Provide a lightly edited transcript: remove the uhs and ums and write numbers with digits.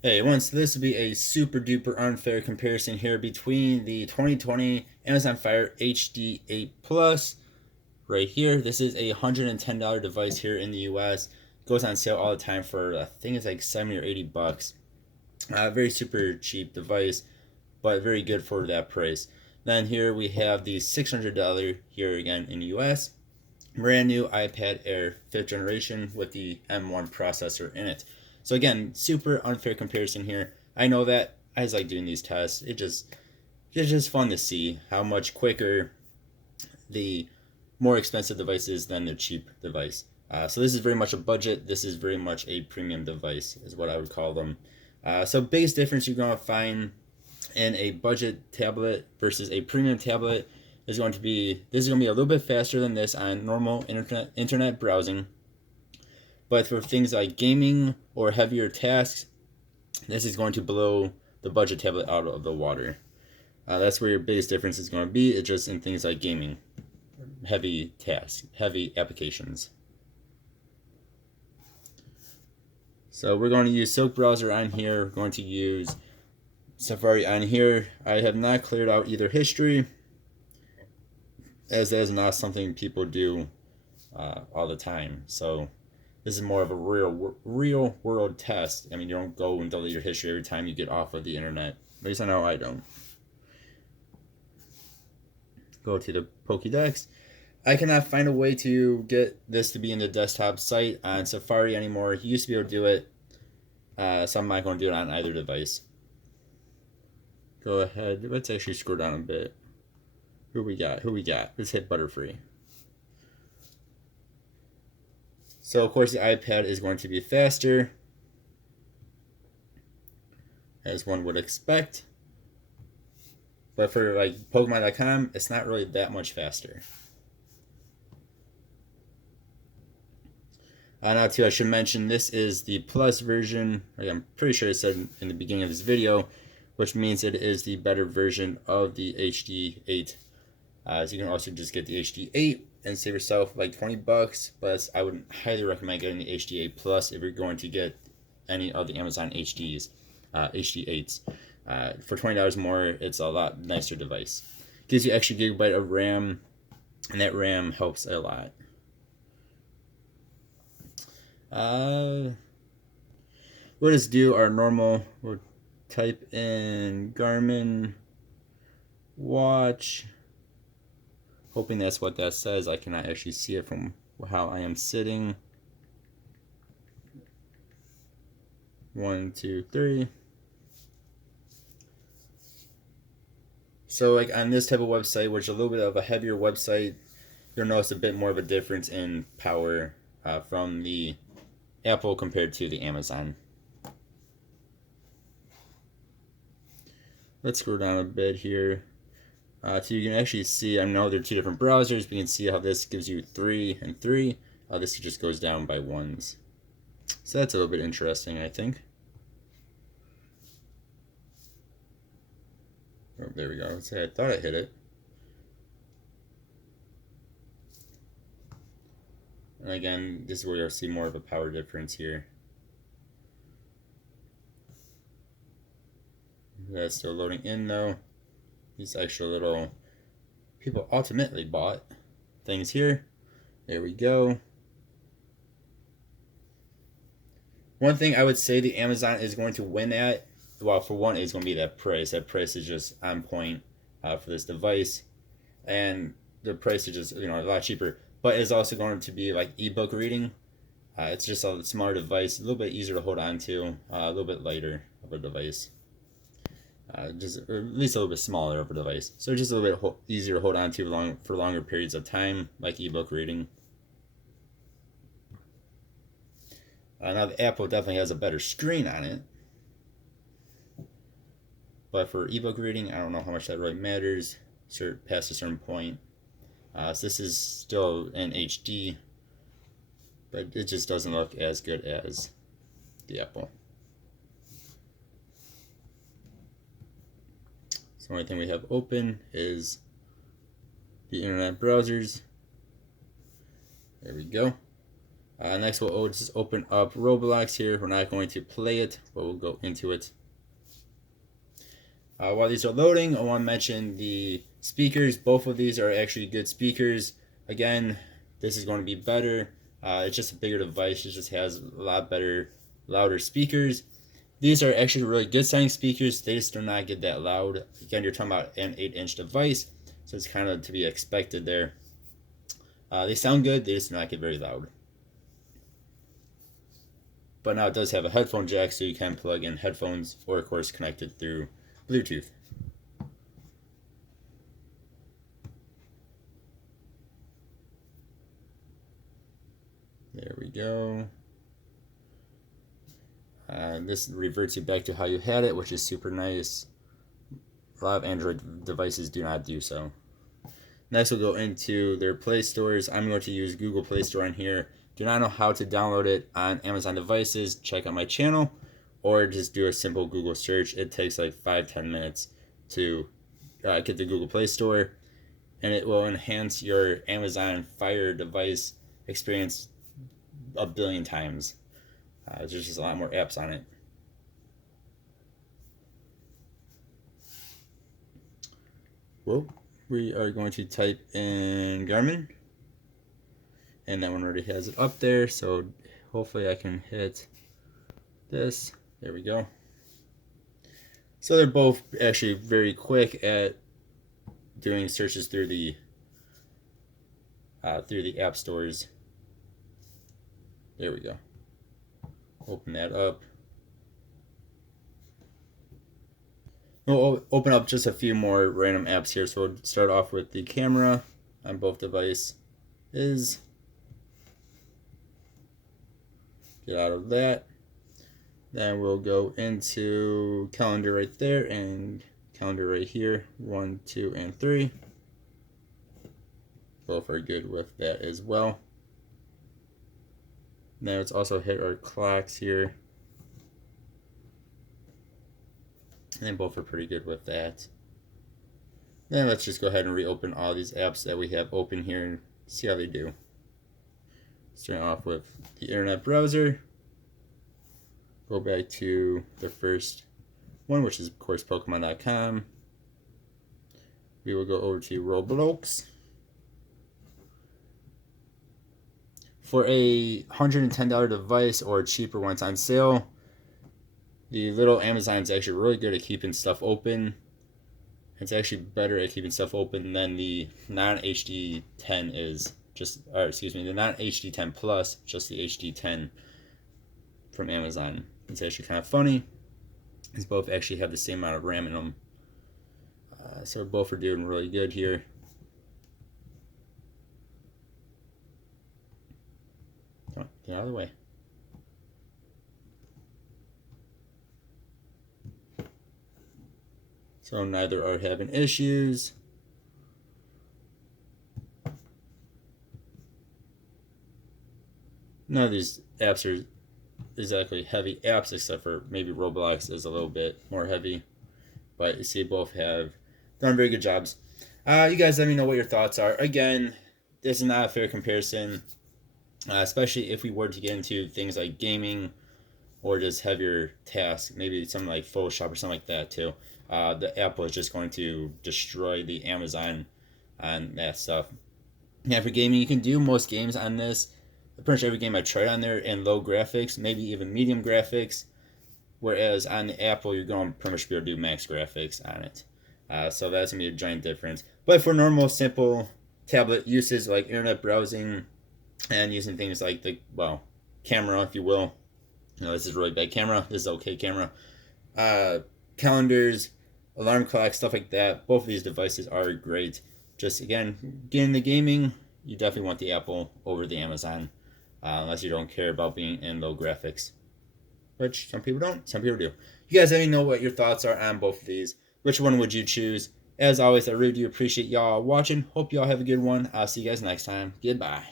Hey, once this would be a super duper unfair comparison here between the 2020 Amazon Fire HD8 Plus right here. This is a $110 device here in the US. Goes on sale all the time for I think it's like 70 or 80 bucks. Very super cheap device, but very good for that price. Then here we have the $600 here again in the US. Brand new iPad Air 5th generation with the M1 processor in it. So again, super unfair comparison here. I know that I just like doing these tests. It's just fun to see how much quicker the more expensive device is than the cheap device. So this is very much a budget. This is very much a premium device, is what I would call them. So biggest difference you're going to find in a budget tablet versus a premium tablet is going to be this is going to be a little bit faster than this on normal internet browsing. But for things like gaming or heavier tasks, this is going to blow the budget tablet out of the water. That's where your biggest difference is going to be. It's just in things like gaming, heavy tasks, heavy applications. So we're going to use Silk Browser on here. We're going to use Safari on here. I have not cleared out either history, as that is not something people do all the time. So this is more of a real world test. I mean, you don't go and delete your history every time you get off of the internet. At least I know I don't. Go to the Pokédex. I cannot find a way to get this to be in the desktop site on Safari anymore. You used to be able to do it, so I'm not going to do it on either device. Go ahead. Let's actually scroll down a bit. Who we got? Let's hit Butterfree. So of course the iPad is going to be faster, as one would expect. But for like Pokemon.com, it's not really that much faster. Now too, I should mention this is the Plus version. Like I'm pretty sure I said in the beginning of this video, which means it is the better version of the HD8. So you can also just get the HD8 and save yourself like 20 bucks. But I would highly recommend getting the HD8 Plus if you're going to get any of the Amazon HD8s. For $20 more, it's a lot nicer device. Gives you extra gigabyte of RAM, and that RAM helps a lot. We'll just do our normal. We'll type in Garmin watch, hoping that's what that says. I cannot actually see it from how I am sitting. 1, 2, 3. So like on this type of website, which is a little bit of a heavier website, you'll notice a bit more of a difference in power from the Apple compared to the Amazon. Let's scroll down a bit here. So you can actually see, I know there are two different browsers, but you can see how this gives you 3 and 3. This just goes down by ones. So that's a little bit interesting, I think. Oh, there we go. Let's say I thought I hit it. And again, this is where you'll see more of a power difference here. That's still loading in though. These extra little people ultimately bought things here. There we go. One thing I would say the Amazon is going to win at, well, for one, is going to be that price. That price is just on point for this device, and the price is just a lot cheaper. But it's also going to be like ebook reading. It's just a smaller device, a little bit easier to hold on to, a little bit lighter of a device. Just or at least a little bit smaller of a device, so just a little bit easier to hold on to for longer periods of time, like ebook reading. Now the Apple definitely has a better screen on it, but for ebook reading, I don't know how much that really matters. Past a certain point, so this is still in HD, but it just doesn't look as good as the Apple. So the only thing we have open is the internet browsers. There we go. Next, we'll just open up Roblox here. We're not going to play it, but we'll go into it. While these are loading, I want to mention the speakers. Both of these are actually good speakers. Again, this is going to be better. It's just a bigger device. It just has a lot better, louder speakers. These are actually really good sounding speakers. They just do not get that loud. Again, you're talking about an 8-inch device, so it's kind of to be expected there. They sound good. They just do not get very loud. But now it does have a headphone jack, so you can plug in headphones or, of course, connect it through Bluetooth. There we go. This reverts you back to how you had it, which is super nice. A lot of Android devices do not do so. Next, we'll go into their Play stores. I'm going to use Google Play Store on here. Do not know how to download it on Amazon devices, check out my channel, or just do a simple Google search. It takes like 5-10 minutes to get the Google Play Store, and it will enhance your Amazon Fire device experience a billion times. There's just a lot more apps on it. Well, we are going to type in Garmin, and that one already has it up there, so hopefully I can hit this. There we go. So they're both actually very quick at doing searches through the app stores. There we go. Open that up. We'll open up just a few more random apps here. So we'll start off with the camera on both devices. Get out of that. Then we'll go into calendar right there and calendar right here. 1, 2, and 3. Both are good with that as well. Now let's also hit our clocks here. And both are pretty good with that. Then let's just go ahead and reopen all these apps that we have open here and see how they do. Starting off with the internet browser. Go back to the first one, which is of course Pokemon.com. We will go over to Roblox. For a $110 device or cheaper ones on sale, the little Amazon's actually really good at keeping stuff open. It's actually better at keeping stuff open than the non-HD10 is. The non-HD10 Plus, just the HD10 from Amazon. It's actually kind of funny. These both actually have the same amount of RAM in them. So both are doing really good here. Come on, get out of the way. So neither are having issues. None of these apps are exactly heavy apps, except for maybe Roblox is a little bit more heavy. But you see, both have done very good jobs. You guys let me know what your thoughts are. Again, this is not a fair comparison, especially if we were to get into things like gaming or just heavier tasks, maybe something like Photoshop or something like that too. The Apple is just going to destroy the Amazon on that stuff. Yeah, for gaming, you can do most games on this. Pretty much every game I tried on there in low graphics, maybe even medium graphics. Whereas on the Apple, you're going to pretty much be able to do max graphics on it. So that's going to be a giant difference. But for normal, simple tablet uses like internet browsing and using things like the, camera, if you will. This is a really bad camera. This is okay camera. Calendars, alarm clocks, stuff like that. Both of these devices are great. Just, again, getting the gaming, you definitely want the Apple over the Amazon. Unless you don't care about being in low graphics. Which some people don't, some people do. You guys let me know what your thoughts are on both of these. Which one would you choose? As always, I really do appreciate y'all watching. Hope y'all have a good one. I'll see you guys next time. Goodbye.